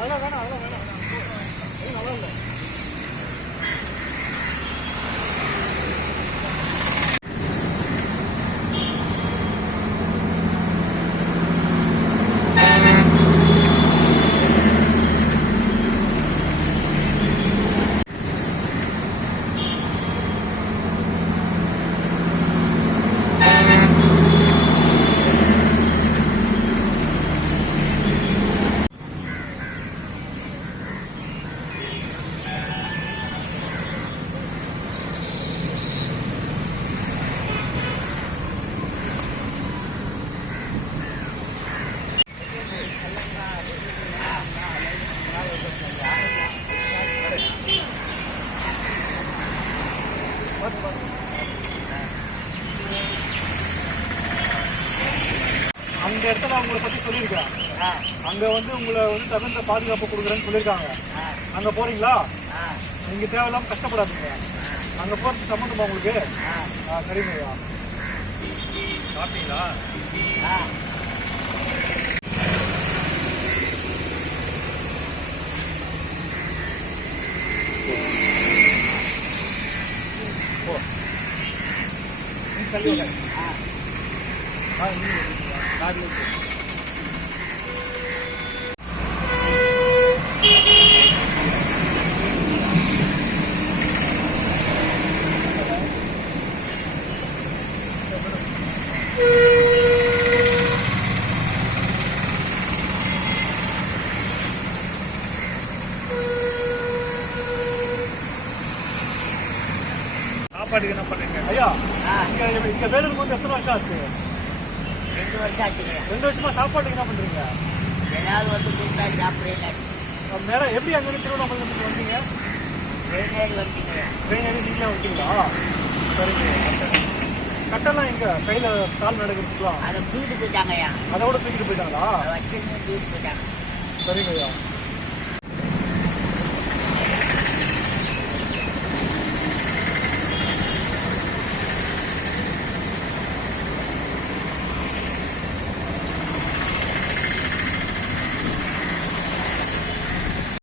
Cái 了，来了 cái. அந்த இடத்துல அவங்கள பத்தி சொல்லியிருக்கேன் அங்க வந்து உங்களை வந்து தகுந்த பாதுகாப்பு கொடுக்குறேன்னு சொல்லியிருக்காங்க. அங்க போறீங்களா? நீங்க தேவையில்லாம கஷ்டப்படாதீங்க. அங்க போறது சம்மந்தமா உங்களுக்கு? ஆ, சரிங்க ஐயா சாப்பிட்டீங்களா? 这六百块钱啊。拿你命也你 சாப்பாட்டுக்கு என்ன பண்றீங்க ஐயா இங்க இங்க வேலூருக்கு வந்து எத்தனை வருஷம் ஆச்சு? ரெண்டு வருஷம் ஆச்சுங்க ரெண்டு வருஷமா சாப்பாட்டுக்கு என்ன பண்றீங்க ஏதாவது வந்து கொடுத்தா சாப்பிடல மேடம் எப்படி அங்க திருவண்ணாமலை இருந்து வந்தீங்க? ட்ரெயினேறி வந்துங்க ட்ரெயின் ஏறி நீங்களே வந்தீங்களா சரிங்க கட்டெல்லாம் எங்க? கையில கால் நடக்கிறதுக்குலாம் அதை தூக்கிட்டு போயிட்டாங்கய்யா அதோட தூக்கிட்டு போயிட்டாங்களா? வச்சிருந்து தூக்கிட்டு போயிட்டாங்க. சரிங்க ஐயா.